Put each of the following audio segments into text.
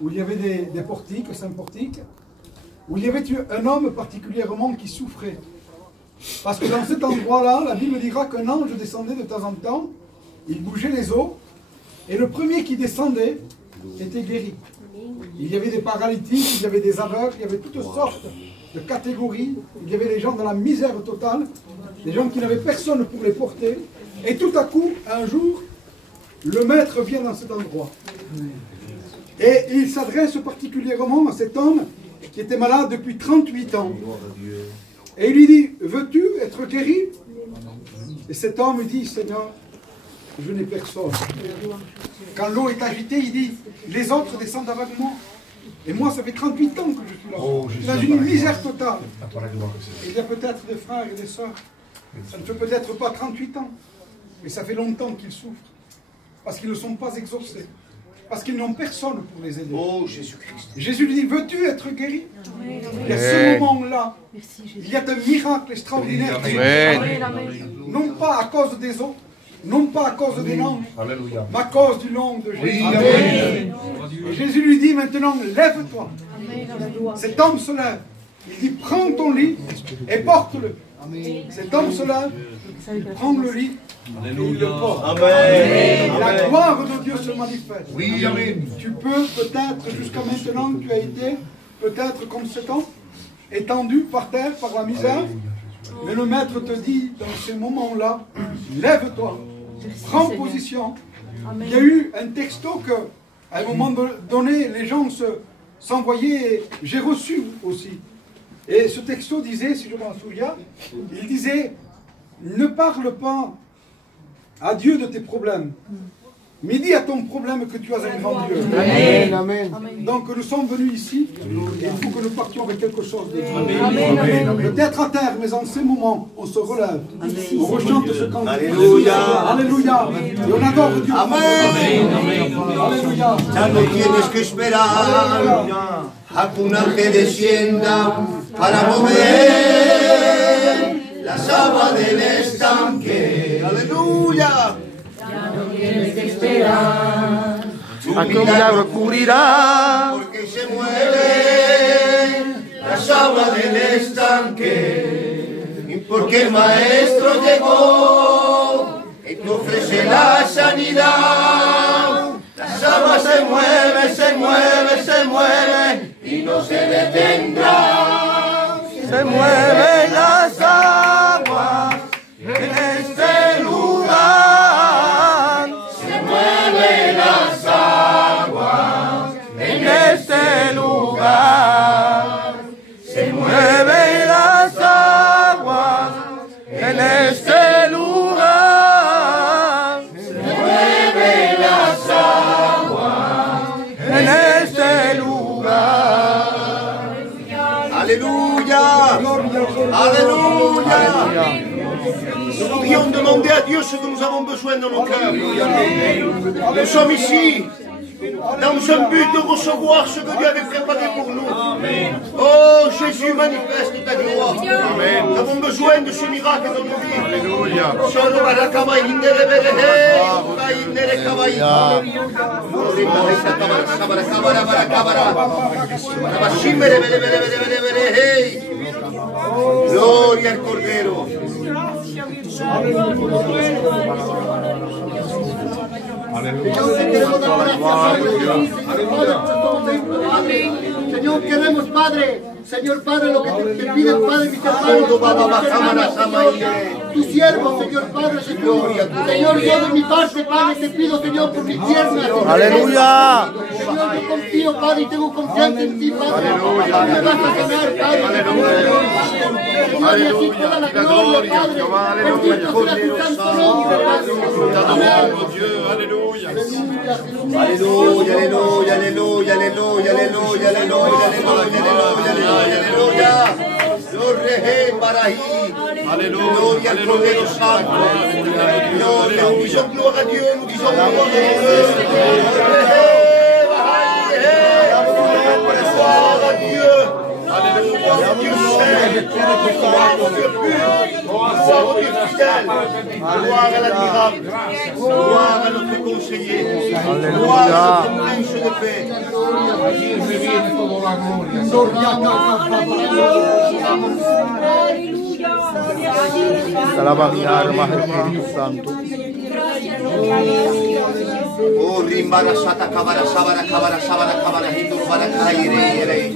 où il y avait des portiques, 5 portiques, où il y avait un homme particulièrement qui souffrait. Parce que dans cet endroit-là, la Bible dira qu'un ange descendait de temps en temps, il bougeait les eaux, et le premier qui descendait était guéri. Il y avait des paralytiques, il y avait des aveugles, il y avait toutes sortes de catégories. Il y avait des gens dans la misère totale, des gens qui n'avaient personne pour les porter. Et tout à coup, un jour, le maître vient dans cet endroit. Et il s'adresse particulièrement à cet homme qui était malade depuis 38 ans. Et il lui dit, veux-tu être guéri? Et cet homme lui dit, Seigneur, je n'ai personne. Quand l'eau est agitée, il dit, les autres descendent avec moi. Et moi, ça fait 38 ans que je suis là. Je suis dans une misère totale. Il y a peut-être des frères et des sœurs. Ça ne fait peut-être pas 38 ans. Mais ça fait longtemps qu'ils souffrent. Parce qu'ils ne sont pas exaucés. Parce qu'ils n'ont personne pour les aider. Oh, Jésus-Christ. Jésus lui dit, veux-tu être guéri? Et à ce moment-là, il y a un miracle extraordinaire. Non pas à cause des autres, non pas à cause des langues, mais à cause du nom de Jésus. Amen. Et Jésus lui dit maintenant, lève-toi. Cet homme se lève. Il dit, prends ton lit et porte-le. Cet homme se lève, il prend le lit. Et il le porte. Amen. La gloire de Dieu se manifeste. Oui, amen. Tu peux peut-être, jusqu'à maintenant, tu as été peut-être comme cet homme, étendu par terre, par la misère. Mais le maître te dit, dans ces moments-là, lève-toi, prends position. Il y a eu un texto que, à un moment donné, les gens s'envoyaient, j'ai reçu aussi. Et ce texto disait, si je m'en souviens, il disait, ne parle pas à Dieu de tes problèmes, mais dis à ton problème que tu as un grand Dieu. Amen. Amen. Donc nous sommes venus ici, et il faut que nous partions avec quelque chose de Dieu. Peut-être à terre, mais en ces moments, on se relève. On rechante ce cantique. Alléluia. Alléluia. Et on adore Dieu. Amen. Alléluia. Ya no tienes que esperar a que un ángel descienda para mover las aguas del estanque. Aleluya. Ya no tienes que esperar a que un milagro cubrirá, porque se mueven las aguas del estanque. Y porque el maestro llegó y te ofrece la sanidad. Las aguas se mueven, se mueven, se mueven y no se detendrán. Se mueven las aguas en este lugar. Se mueven las aguas en este lugar. Se mueven las aguas en este lugar. Se mueven las aguas en este lugar. Aleluya. Aleluya. Nous voudrions demander à Dieu ce que nous avons besoin dans nos cœurs. Nous sommes ici dans un but de recevoir ce que Dieu avait préparé pour nous. Oh Jésus, manifeste ta gloire. Nous avons besoin de ce miracle dans nos vies. Alléluia. Gloria al Cordero. Señor, queremos, Padre. Señor Padre, lo que te pide el Padre, mis hermanos, tu siervo, Señor Padre, Señor, yo de mi parte, Padre, te pido, Señor, por mi tierna. Aleluya. Señor, yo confío, Padre, y tengo confianza en ti, Padre. Me vas a sanar, Padre. Aleluya. Toda la gloria, Padre. Bendito sea tu santo nombre, Padre. Aleluya. Aleluya, aleluya, aleluya, aleluya, aleluya, aleluya, aleluya. Gloria al Cordero Santo. Gloria, nous disons gloire à Dieu, nous disons gloire à Dieu. Gloire à Dieu. Alléluia. Dieu saint, gloire au Dieu pur, gloire au Dieu fidèle, gloire à l'admirable, gloire à notre conseiller, gloire à notre prince de paix. Te alaba mi alma, Espíritu Santo. Oh, rimbara sata cabara sabara cabara sabara cabara hindu para caer.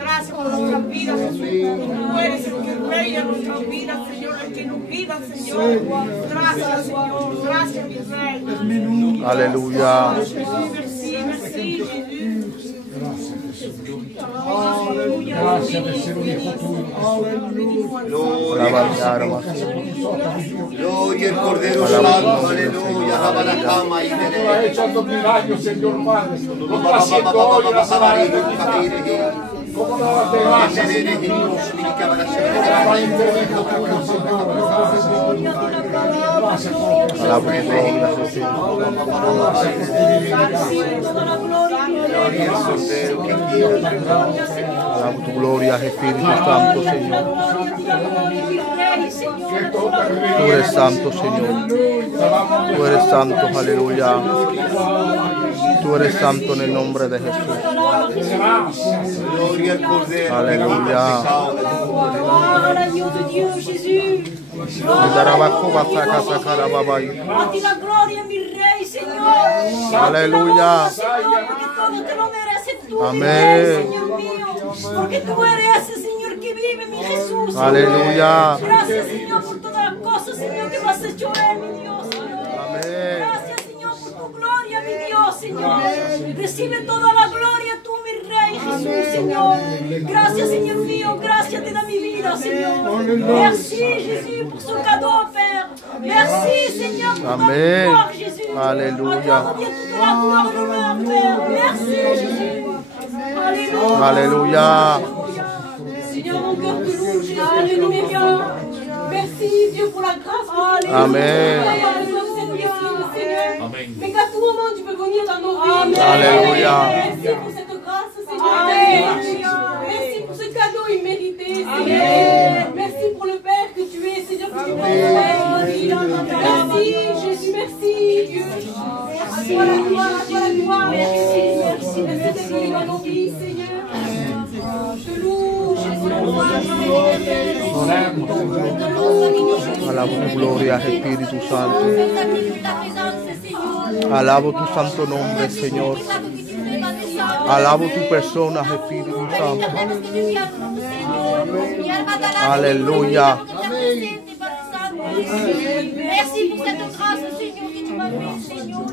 Gracias por nuestras vidas, Jesús. Tú eres el que reina nuestras vidas, Señor, el que nos guía, Señor. Gracias, Señor. Gracias, mi Rey. Aleluya. Gracias de ser un hijo tuyo. Gloria al Cordero Santo, aleluya. Rabalacama y Ha hecho tantos milagros, Señor Padre. Lo está haciendo hoy, gracias a Dios. ¿Cómo no darte gracias, Señor Dios? Para intervenir con tu Señor. Gracias por lo que alabo tu reina, Jesús. Alabo tu gloria, Espíritu Santo, Señor. Tú eres santo, Señor. Tú eres santo, aleluya. Tú eres santo en el nombre de Jesús. Gloria al Cordero. Aleluya. A ti la gloria, mi Rey, Señor. Aleluya. Porque todo te lo mereces tú, Amén. Señor mío. Porque tú eres ese Señor que vive, mi Jesús. Aleluya. Gracias, Señor, por todas las cosas, Señor, que me has hecho en mi Dios, Señor. Amén. Gracias, Señor, por tu gloria, mi Dios, Señor. Recibe toda la gloria tú, mi Rey, Jesús, Señor. Gracias, Señor mío. Gracias te da mi vida, Señor. Merci, Jésus, pour ce cadeau, Père. Merci, Seigneur, pour ta Amén. gloire, Jésus. Aleluya. À toi revient toute la gloire et l'honneur, Père. Merci, Jésus. Alléluia. Aleluya. Seigneur, mon cœur te loue, Jésus. Alléluia. Merci, Dieu, pour la grâce. Alléluia. Amen. Mais qu'à tout moment, tu peux venir dans nos vies. Alléluia. Merci pour cette grâce, Seigneur. Merci pour ce cadeau immérité, Seigneur. Merci pour le Père que tu es, Seigneur, que tu es. Merci, Jésus, merci, Dieu. À toi la gloire, à toi la gloire. Merci, merci, merci d'être venu dans nos vies, Seigneur. Je te loue, Jésus. Alabo tu gloria, Espíritu Santo. Alabo tu santo nombre, Señor. Alabo tu persona, Espíritu Santo. Aleluya. Merci pour cette grâce, Seigneur, que tu m'as fait, Seigneur.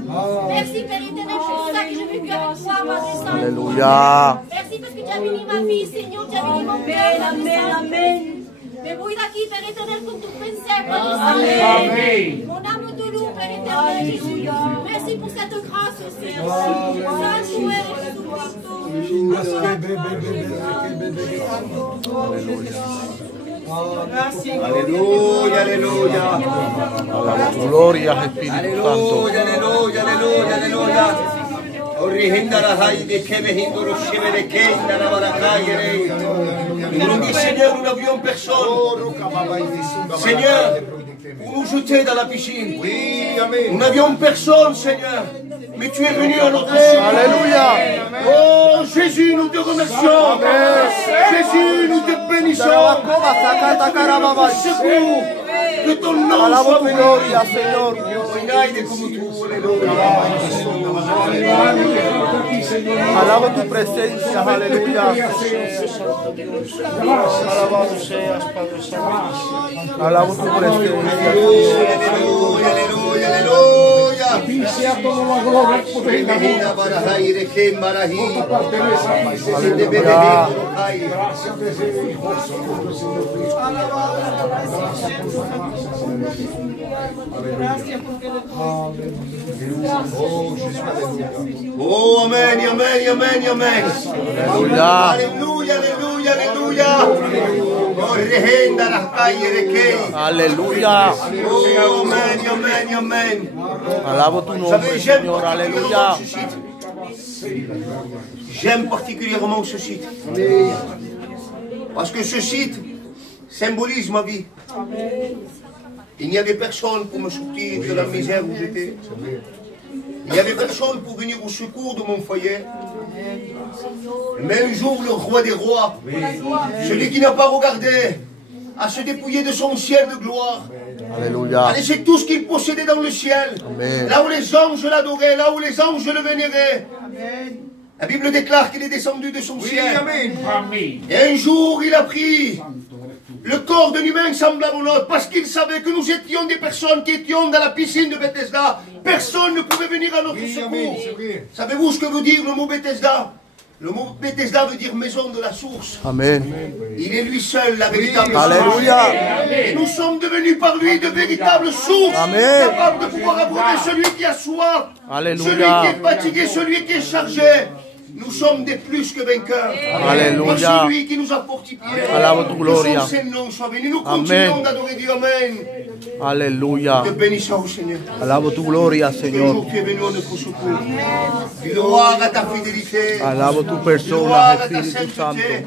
Merci, Père éternel, pour ça que j'ai vécu avec toi, Père Saint. Aleluya. Merci parce que tu as béni ma vie, Seigneur, tu as béni mon père, Amen, Amen. Mais voy d'aquí, Père éternel, pour tout penser, Père Saint. Mon âme te loue, Père éternel, Jésus. Merci pour cette grâce, Seigneur. Saint, Aleluya, aleluya. Alabo tu gloria, Espíritu Santo. Aleluya, aleluya, aleluya, aleluya. Nous nous dit, Seigneur, nous n'avions personne. Seigneur, vous nous jetez dans la piscine. Nous n'avions personne, Seigneur. Mais tu es venu à notre secours. Alléluia. Oh Jésus, nous te remercions. Jésus, nous te bénissons. Secours de ton nom. Alabo tu gloria, Señor. Alabo tu presencia, aleluya. Alabado seas, Padre Santo. Alabo tu presencia. Aleluya, aleluya, aleluya. A ti sea toda la gloria, poder y la gracias de ser hijo de Señor Cristo. Oh, amén, amén, amén, amén. Aleluya. Aleluya, aleluya, aleluya. Oh, regenda las calles de Key. Aleluya. Oh, amén, amén, amén. Alabo tu nombre, Señor. Aleluya. J'aime particulièrement ce site. Parce que ce site symbolise ma vie. Il n'y avait personne pour me sortir de la misère où j'étais. Il n'y avait personne pour venir au secours de mon foyer. Mais un jour, le roi des rois, celui qui n'a pas regardé à se dépouiller de son ciel de gloire, Alléluia. a laissé tout ce qu'il possédait dans le ciel. Amen. Là où les anges l'adoraient, là où les anges le vénéraient. La Bible déclare qu'il est descendu de son ciel. Et un jour, il a pris le corps d'un humain semblable au nôtre, parce qu'il savait que nous étions des personnes qui étions dans la piscine de Bethesda. Personne ne pouvait venir à notre secours. Savez-vous ce que veut dire le mot Bethesda? Le mot Bethesda veut dire maison de la source. Amen. Il est lui seul la véritable source. Alléluia. Et nous sommes devenus par lui de véritables sources. Amen. Capables de pouvoir abreuver celui qui a soif. Alléluia. Celui qui est fatigué, celui qui est chargé. Nous sommes des plus que vainqueurs. Alléluia. Par celui qui nous a fortifiés. Alaba tu gloria. Que son Saint-Nom soit béni. Nous Amen. continuons d'adorer Dieu. Amen. Alléluia. Te bénissons au Seigneur. Alaba tu gloria, Señor. Toujours tu es venu à notre secours. Gloire à ta fidélité. Alaba tu persona, Gloire à ta Espíritu Santo. sainteté.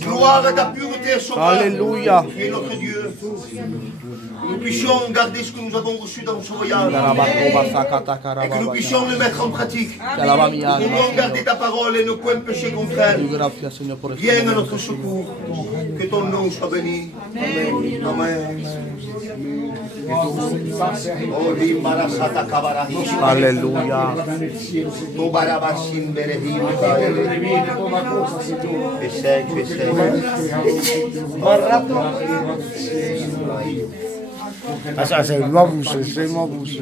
Gloire à ta pureté, Sauveur. Alléluia. Tu es notre Dieu. Que nous puissions garder ce que nous avons reçu dans ce voyage. Et que nous puissions le mettre en pratique. Comment garder ta parole et ne point pécher contre elle. Viens à notre secours. Que ton nom soit béni. Amen. Amen. Alléluia. Ah, ça, c'est ma bouche, c'est ma bouche.